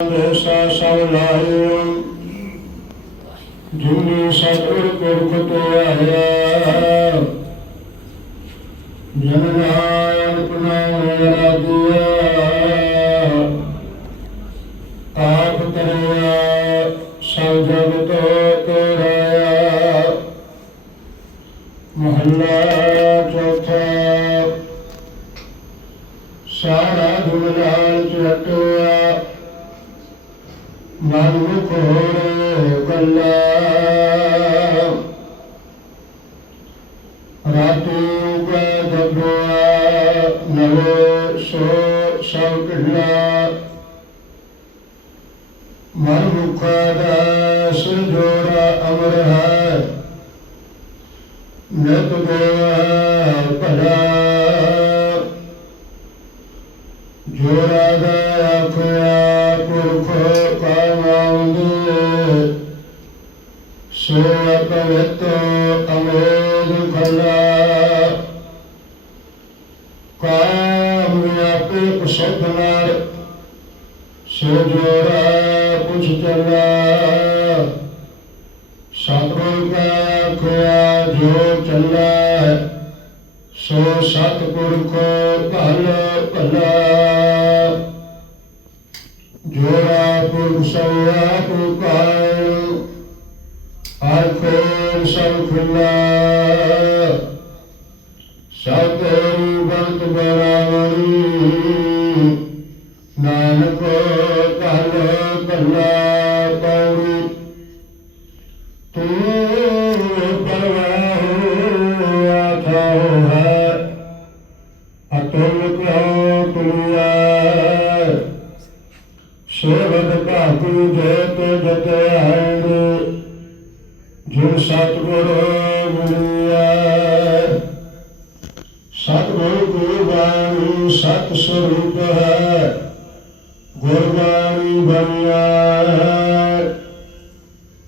ਦੋਸਾ ਸਭ ਲਾਇਓ ਜਿਨੀ ਸਤਿਗੁਰ ਪੁਰਖ ਧਿਆਇਆ ਜਨ ਨਾਨਕ ਨਾਮ ਰਾਜਿਆ ਆਪ ਕਰਿਆ ਸਭ ਜਗਤ ਤੇਰਾਇਆ ਮਹੱਲਾ ਚੌਥਾ, ਸਾਰਾ ਦੁਲਾਲ ਚਟਿਆ ਮਨ ਮੁਖ ਹੋਰੇ ਗੱਲਾ ਰਾਤੀ ਉਗਾ ਦਬੋਆ ਸੋ ਸਭ ਕਿਲਾ ਮਨ ਮੁਖ ਦਾ ਸੰਜੋਰਾ ਅਮਰ ਹੈ। ਨਿਤ ਦੇਵਾ ਸੋ ਅਪਵਿੱਤ ਅਮੋਦ ਖਲਾ ਕਾਮ ਆਪੇ ਪਸੰਦ ਨਾਲ ਸੋ ਜੋਰਾ ਪੁਛ ਚਲਾ ਸਤਿਗੁਰ ਕਾ ਆਖਿਆ ਜੋ ਚੱਲੈ ਸੋ ਸਤਿਗੁਰ ਕੋ ਭਲ ਭਲਾ ਜੋਰਾ ਪੁਰਖ ਸੋਆ ਪੁਕਾਰ ਆਖੋ ਸਭ ਖੁੱਲਾ ਸਭ ਬੰਤ ਬਰਾਵਰੀ ਨਾਨਕ ਭਲ ਭਲਾ ਪਾਉ ਤੂੰ ਪਰਵਾਹ ਹੈ। ਅਤੁਲ ਸੇਵਤ ਭਾਤੂ ਜੇਤ ਜਤ ਆਇਨ ਜਿਨ ਸਤਿਗੁਰ ਮਿਲਿਆ। ਸਤਿਗੁਰ ਗੁਰਬਾਣੀ ਬਾਣੀ ਸਤ ਸਰੂਪ ਹੈ, ਗੁਰਬਾਣੀ ਬਣਿਆ ਹੈ।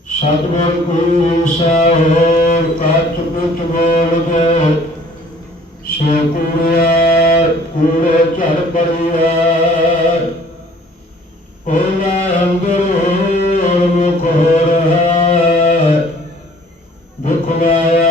ਸਤਿਗੁਰ ਕੋ ਸਾਹੋ ਕਾਚ ਕੁਚ ਬੋਲਦੇ ਸੇ ਕੁੜਿਆ, ਕੂੜੇ ਝੜ ਪੜਿਆ ਦੁਖ ਲਾਇਆ